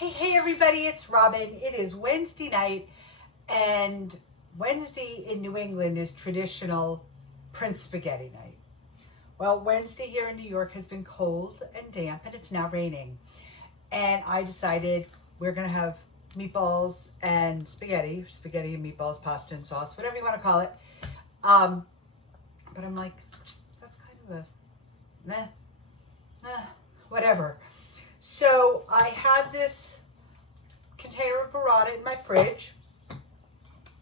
Hey everybody, it's Robin. It is Wednesday night, and Wednesday in New England is traditional Prince spaghetti night. Well, Wednesday here in New York has been cold and damp, and it's now raining. And I decided we're gonna have meatballs and spaghetti and meatballs, pasta and sauce, whatever you want to call it. But I'm like, that's kind of a whatever. So I had this container of burrata in my fridge,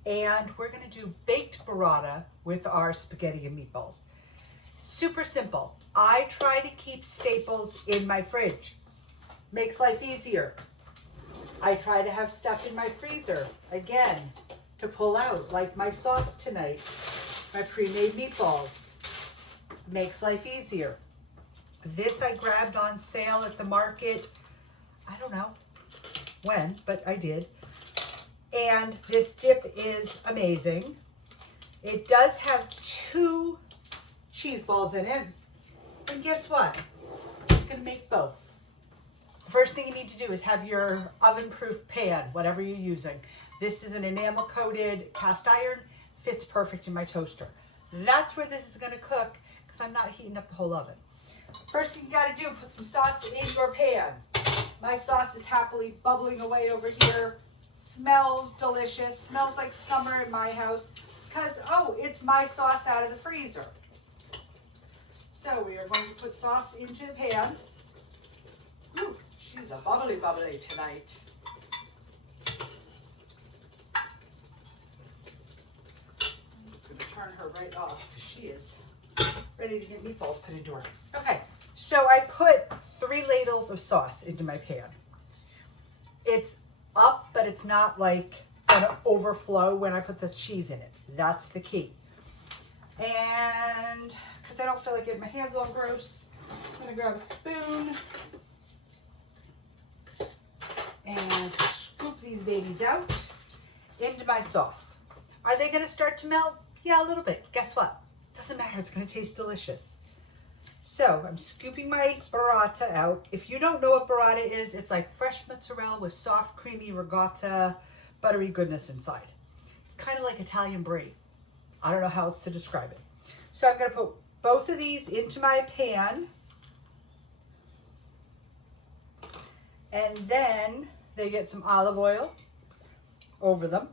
and we're gonna do baked burrata with our spaghetti and meatballs. Super simple. I try to keep staples in my fridge. Makes life easier. I try to have stuff in my freezer, again, to pull out, like my sauce tonight, my pre-made meatballs. Makes life easier. This I grabbed on sale at the market, I don't know when, but I did. And this dip is amazing. It does have 2 cheese balls in it. And guess what? You can make both. First thing you need to do is have your oven-proof pan, whatever you're using. This is an enamel-coated cast iron. Fits perfect in my toaster. That's where this is going to cook, because I'm not heating up the whole oven. First thing you got to do, put some sauce in your pan. My sauce is happily bubbling away over here. Smells delicious. Smells like summer in my house, because, oh, it's my sauce out of the freezer. So we are going to put sauce into the pan. Whew, she's a bubbly tonight. I'm just going to turn her right off, because she is ready to get meatballs put into her. Okay, so I put 3 ladles of sauce into my pan. It's up, but it's not like gonna overflow when I put the cheese in it. That's the key. And because I don't feel like getting my hands all gross, I'm gonna grab a spoon and scoop these babies out into my sauce. Are they gonna start to melt? Yeah, a little bit. Guess what? Doesn't matter, it's gonna taste delicious. So I'm scooping my burrata out. If you don't know what burrata is, it's like fresh mozzarella with soft, creamy ricotta, buttery goodness inside. It's kind of like Italian brie. I don't know how else to describe it. So I'm gonna put both of these into my pan. And then they get some olive oil over them.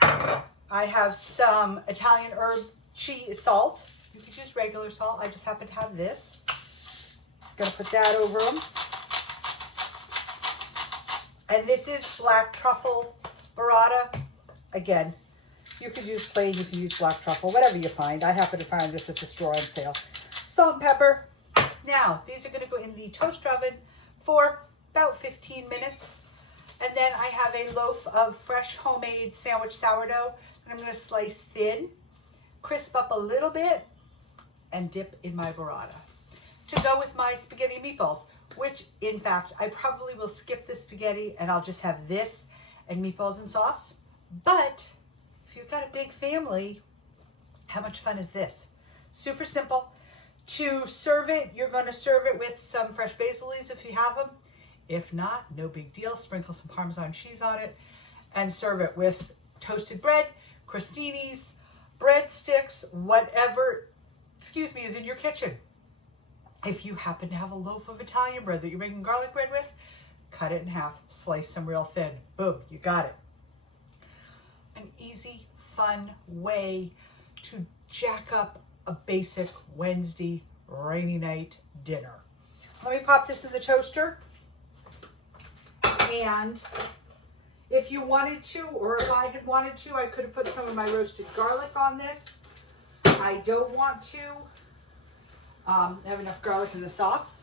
I have some Italian herb cheese salt. You could use regular salt. I just happen to have this. Gonna put that over them. And this is black truffle burrata. Again, you could use plain, you can use black truffle, whatever you find. I happen to find this at the store on sale. Salt and pepper. Now, these are gonna go in the toaster oven for about 15 minutes. And then I have a loaf of fresh homemade sandwich sourdough that I'm gonna slice thin, crisp up a little bit, and dip in my burrata to go with my spaghetti and meatballs, which in fact, I probably will skip the spaghetti and I'll just have this and meatballs and sauce. But if you've got a big family, how much fun is this? Super simple. To serve it, you're gonna serve it with some fresh basil leaves if you have them. If not, no big deal. Sprinkle some Parmesan cheese on it and serve it with toasted bread, crostinis, breadsticks, whatever, is in your kitchen. If you happen to have a loaf of Italian bread that you're making garlic bread with, cut it in half, slice some real thin. Boom, you got it. An easy, fun way to jack up a basic Wednesday rainy night dinner. Let me pop this in the toaster. And if you wanted to, or if I had wanted to, I could have put some of my roasted garlic on this. I don't want to have enough garlic in the sauce,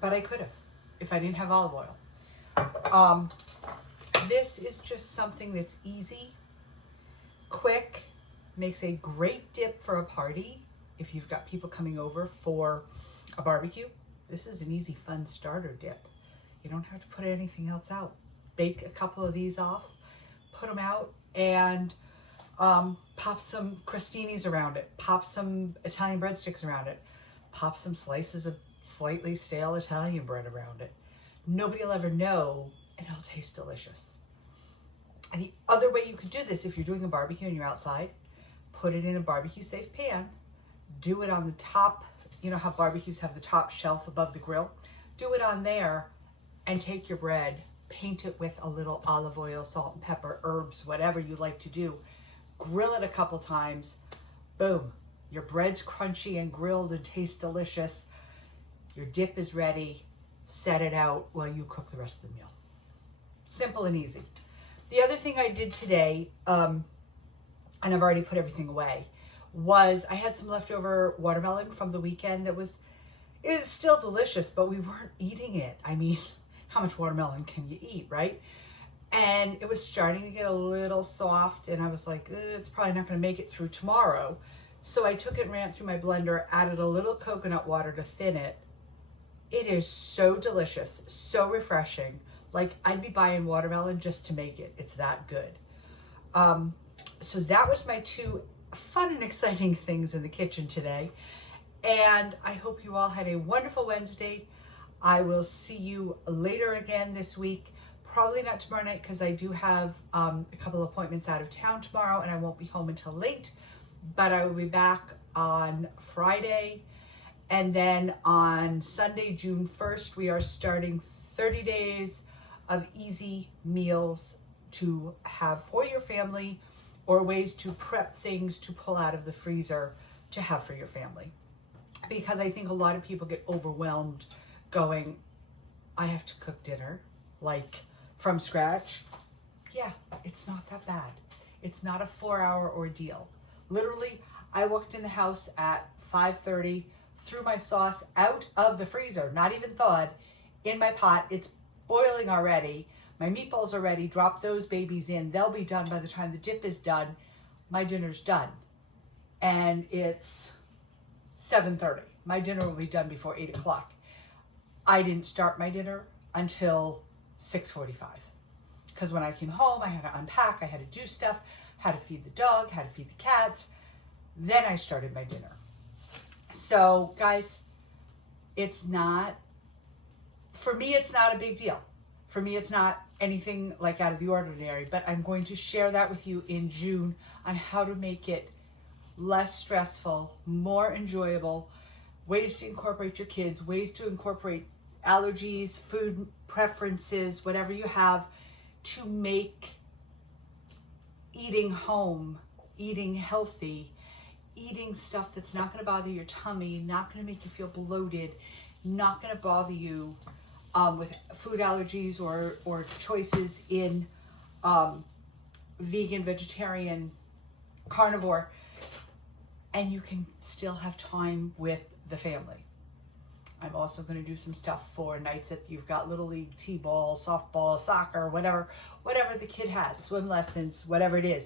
but I could have if I didn't have olive oil. This is just something that's easy, quick, makes a great dip for a party. If you've got people coming over for a barbecue, this is an easy, fun starter dip. You don't have to put anything else out. Bake a couple of these off, put them out, and pop some crostinis around it, pop some Italian breadsticks around it, pop some slices of slightly stale Italian bread around it. Nobody will ever know, and it'll taste delicious. And the other way you could do this, if you're doing a barbecue and you're outside, put it in a barbecue safe pan, do it on the top, you know how barbecues have the top shelf above the grill? Do it on there and take your bread, paint it with a little olive oil, salt and pepper, herbs, whatever you like to do. Grill it a couple times, boom. Your bread's crunchy and grilled and tastes delicious. Your dip is ready. Set it out while you cook the rest of the meal. Simple and easy. The other thing I did today, and I've already put everything away, was I had some leftover watermelon from the weekend it was still delicious, but we weren't eating it. I mean, how much watermelon can you eat, right? And it was starting to get a little soft, and I was like, it's probably not going to make it through tomorrow. So I took it and ran it through my blender, added a little coconut water to thin it. It is so delicious, so refreshing. Like, I'd be buying watermelon just to make it. It's that good. So that was my two fun and exciting things in the kitchen today. And I hope you all had a wonderful Wednesday. I will see you later again this week. Probably not tomorrow night because I do have a couple appointments out of town tomorrow and I won't be home until late. But I will be back on Friday. And then on Sunday, June 1st, we are starting 30 days of easy meals to have for your family, or ways to prep things to pull out of the freezer to have for your family. Because I think a lot of people get overwhelmed going, I have to cook dinner, like from scratch. Yeah, it's not that bad. It's not a 4-hour ordeal. Literally, I walked in the house at 5:30, threw my sauce out of the freezer, not even thawed, in my pot. It's boiling already. My meatballs are ready. Drop those babies in. They'll be done by the time the dip is done. My dinner's done. And it's 7:30. My dinner will be done before 8 o'clock. I didn't start my dinner until 6:45. Because when I came home, I had to unpack, I had to do stuff, had to feed the dog, had to feed the cats. Then I started my dinner. So guys, it's not, for me, it's not a big deal. For me, it's not anything like out of the ordinary, but I'm going to share that with you in June on how to make it less stressful, more enjoyable, ways to incorporate your kids, ways to incorporate allergies, food preferences, whatever you have, to make eating home, eating healthy, eating stuff that's not going to bother your tummy, not going to make you feel bloated, not going to bother you with food allergies or choices in vegan, vegetarian, carnivore, and you can still have time with the family. I'm also going to do some stuff for nights that you've got little league, t-ball, softball, soccer, whatever the kid has, swim lessons, whatever it is,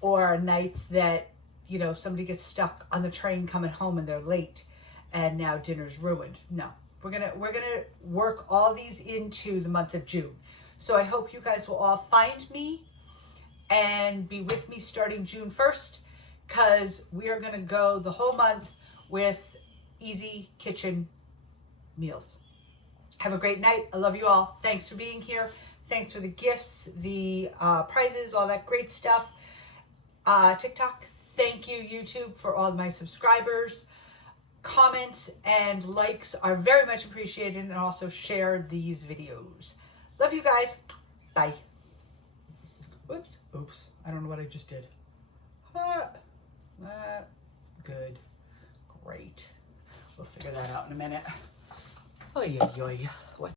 or nights that, you know, somebody gets stuck on the train coming home and they're late and now dinner's ruined. No, we're gonna work all these into the month of June. So I hope you guys will all find me and be with me starting June 1st, because we are gonna go the whole month with easy kitchen meals. Have a great night. I love you all. Thanks for being here. Thanks for the gifts, the prizes, all that great stuff. TikTok, thank you, YouTube, for all of my subscribers. Comments and likes are very much appreciated, and also share these videos. Love you guys. Bye. Oops. I don't know what I just did. Good. Great. We'll figure that out in a minute. Oy, oy, oy. What?